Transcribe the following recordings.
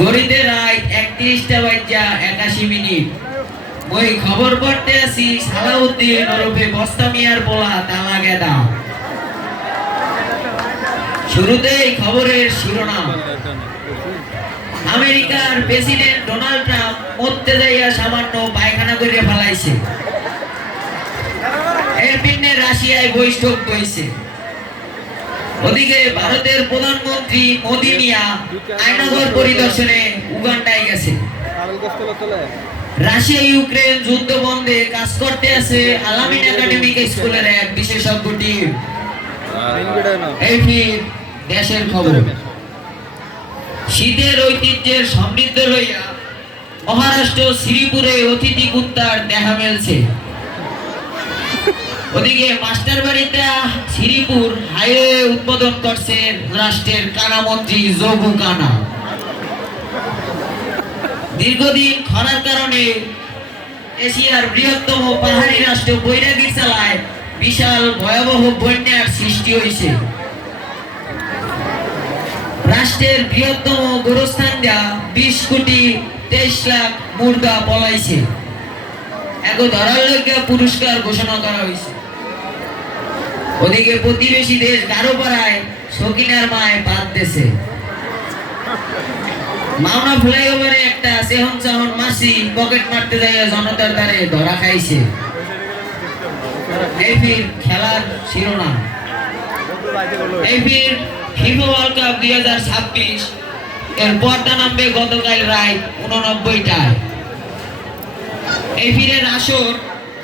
গড়িতে রাত একত্রিশটা বাজ্যা একাশি মিনিট। ওই খবর পড়তে আসি সালাউদ্দিন ওরফে বস্তা মিয়ার পোলা তালা গেদা। শুরুতেই খবরের শিরোনাম। আমেরিকার প্রেসিডেন্ট ডোনাল্ড ট্রাম্প মরতে যাইয়া সামান্য পায়খানা করে ফেলাইছে। এর পিন্নে রাশিয়ায় বৈঠক বইছে ওদিকে ভারতের প্রধানমন্ত্রী মোদী মিয়া আয়নাগর পরিদর্শনে উগান্ডায় গেছে। রাশিয়া, ইউক্রেন যুদ্ধ বন্ধে কাজ করতে আছে আলামিন একাডেমিক স্কুলের এক বিশেষজ্ঞ টিম। এই দেশের খবর। শীতের ঐতিহ্যের সমৃদ্ধ লইয়া মহারাষ্ট্র শ্রীপুরে অতিথি কুত্তার দেখা মেলছে। ওদিকে মাস্টার বাড়িতে শ্রীপুর হাইওয়ে উদ্বোধন করছে রাষ্ট্রের কানামন্ত্রী জবু কানা। দীর্ঘদিন খরার কারণে এশিয়ার বৃহত্তম পাহাড়ি রাষ্ট্র বৈরাগী চালায় বিশাল ভয়াবহ বন্যার সৃষ্টি হয়েছে। রাষ্ট্রের বৃহত্তম গোরস্থান যা বিশ কোটি তেইশ লাখ মুর্দা পলাইছে। এগো ধরার লইগা পুরস্কার ঘোষণা করা হয়েছে। ওদিকে প্রতিবেশী দেশ গারোপাড়ায় সকিনার মায় বাদ দেশে মাওনা ফ্লাইওভারে একটা সেহন সাহন মাসি পকেট মারতে যাইয়া জনতার দ্বারে ধরা খাইছে। এই খেলার শিরোনাম। এই ফির ফিফা ওয়ার্ল্ড কাপ দুই হাজার ছাব্বিশ এর পর্দা নামবে গতকাল রায় উননব্বইটায়। এই ফিরের আসর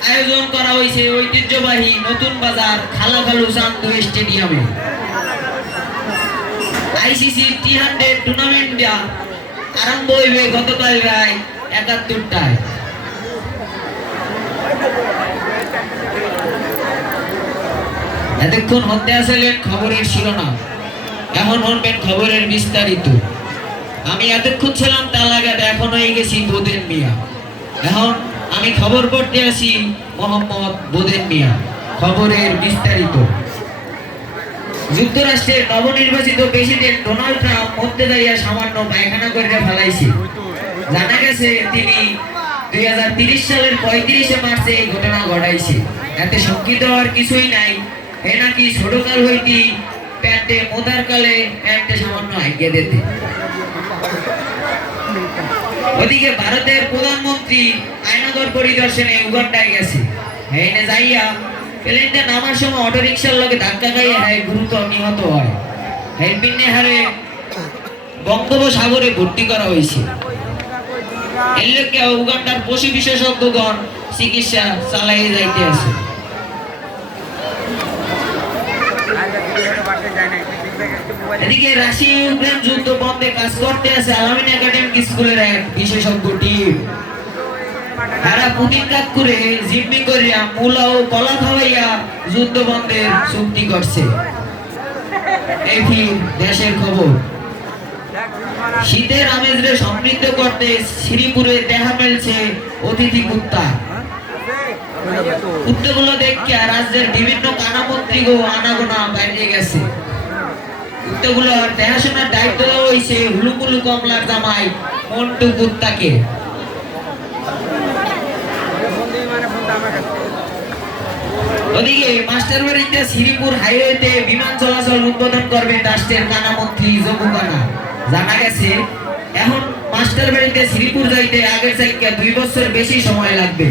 আয়োজন করা হয়েছে ঐতিহ্যবাহী নতুন বাজার খালাখালু চান্দু স্টেডিয়ামে। আইসিসি টি হান্ড্রেড টুর্নামেন্ট আরম্ভ হইবে গতকাল রায় একাত্তরটায়। এতক্ষণ হতে আসলেন খবরের শিরোনাম। এখন শুনবেন খবরের বিস্তারিত? আমি এতক্ষণ ছিলাম তার তালাগাদ এখন হয়ে গেছি বোদেন মিয়া। এখন আমি খবর পড়তে আসি মোহাম্মদ বোদেন মিয়া। খবরের বিস্তারিত। যুক্তরাষ্ট্রের নবনির্বাচিত প্রেসিডেন্ট ডোনাল্ড ট্রাম্প মধ্যে দাঁড়িয়ে সামান্য পায়খানা করে ফেলাইছে। জানা গেছে তিনি দুই সালের পঁয়ত্রিশে মার্চে এই ঘটনা ঘটাইছে। এতে শঙ্কিত হওয়ার কিছুই নাই। এ নাকি ছোটকাল হইতি প্যান্টে মোদার কালে প্যান্টে সামান্য আজ্ঞা দিতে। ওদিকে ভারতের প্রধানমন্ত্রী আয়নগর পরিদর্শনে উগান্ডায় গেছে। এনে যাইয়া প্লেনটা নামার সময় অটো রিক্সার ধাক্কা খাইয়ে হ্যাঁ গুরুতর নিহত হয়। হ্যাঁ হারে বঙ্গোপসাগরে ভর্তি করা হয়েছে। এর লোকে উগান্ডার পশু বিশেষজ্ঞগণ চিকিৎসা চালাইয়ে যাইতে আছে। এদিকে রাশিয়া ইউক্রেন যুদ্ধ বন্ধে কাজ করতে আছে আলামিন একাডেমিক স্কুলের এক বিশেষজ্ঞ টিম। তারা পুতিন কাজ করে, জিম্মি করিয়া মূলা ও কলা খাওয়াইয়া যুদ্ধ বন্ধের চুক্তি করছে। ফির দেশের খবর। শীতের আমেজরে সমৃদ্ধ করতে শ্রীপুরে দেখা মিলছে অতিথি কুত্তা। কুত্তাগুলো দেখে রাজ্যের বিভিন্ন কানামন্ত্রী আনাগোনা বাইরে গেছে। কুত্তাগুলো দেখাশোনার দায়িত্ব হয়েছে হুলুকুলু কমলার জামাই মন্টু কুত্তাকে। ওদিকে মাস্টার বাড়িতে শ্রীপুর হাইওয়েতে বিমান চলাচল উদ্বোধন করবেন রাষ্ট্রের কানামন্ত্রী জবুকানা জানা গেছে, এখন মাস্টার বাড়িতে শ্রীপুর যাইতে আগের চাইতে দুই বছর বেশি সময় লাগবে।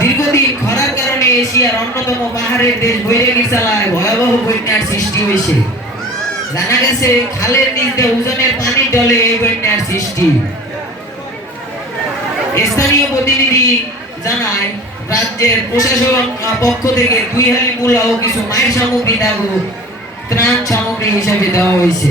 দীর্ঘদিন খরার কারণে এশিয়ার অন্যতম পাহাড়ের দেশ বৈরাগী চালায় ভয়াবহ বন্যার সৃষ্টি হয়েছে। জানা গেছে, খালের নিচ দিয়ে উজানের পানির ডলে এই বন্যার সৃষ্টি। স্থানীয় প্রতিনিধি জানায়, রাজ্যের প্রশাসন পক্ষ থেকে দুই হালি মূল্য ও কিছু মায়ের সামগ্রী দাগু ত্রাণ সামগ্রী হিসেবে দেওয়া হয়েছে।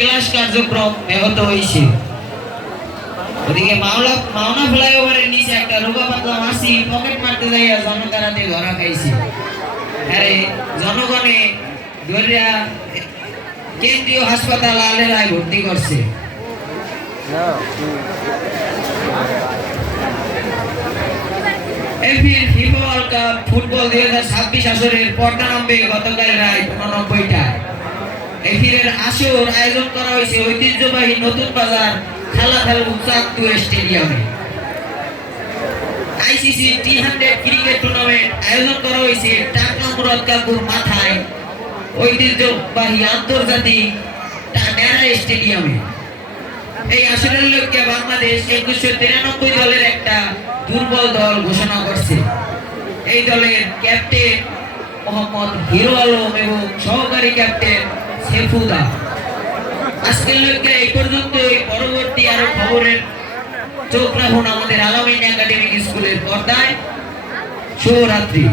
ক্লাস কার্যক্রম ব্যাহত হয়েছে। ওদিকে মাওলা মাওনা ফ্লাইওভারের নিচে একটা রোগা পাতলা মাসি পকেট মারতে যাইয়া জনতারাতে ধরা খাইছে আরে, জনগণে ধরিয়া কেন্দ্রীয় হাসপাতাল আলেরায় ভর্তি করছে। এফির ফিফা ওয়ার্ল্ড কাপ ফুটবল দুই হাজার ছাব্বিশ আসরের পর্দা নামবে গতকাল রায় উননব্বইটা। এফিরের আসর আয়োজন করা হয়েছে ঐতিহ্যবাহী নতুন বাজার খালাধাল চাঁদু স্টেডিয়ামে। ICC T hundred cricket tournament আয়োজন করা হয়েছে টাকা মাথায়। ঐতিহ্যবাহী আন্তর্জাতিক স্টেডিয়ামে। এই আসরের লক্ষ্যে বাংলাদেশ একুশশো তিরানব্বই দলের একটা দুর্বল দল ঘোষণা করছে। এই দলের ক্যাপ্টেন মোহাম্মদ হিরো আলম এবং সহকারী ক্যাপ্টেন সেফুদা। আজকের লক্ষ্যে এই পর্যন্ত পরবর্তী আরও খবরের চোখ রাখুন আমাদের আগামী একাডেমিক স্কুলের পর্দায়। শুভরাত্রি।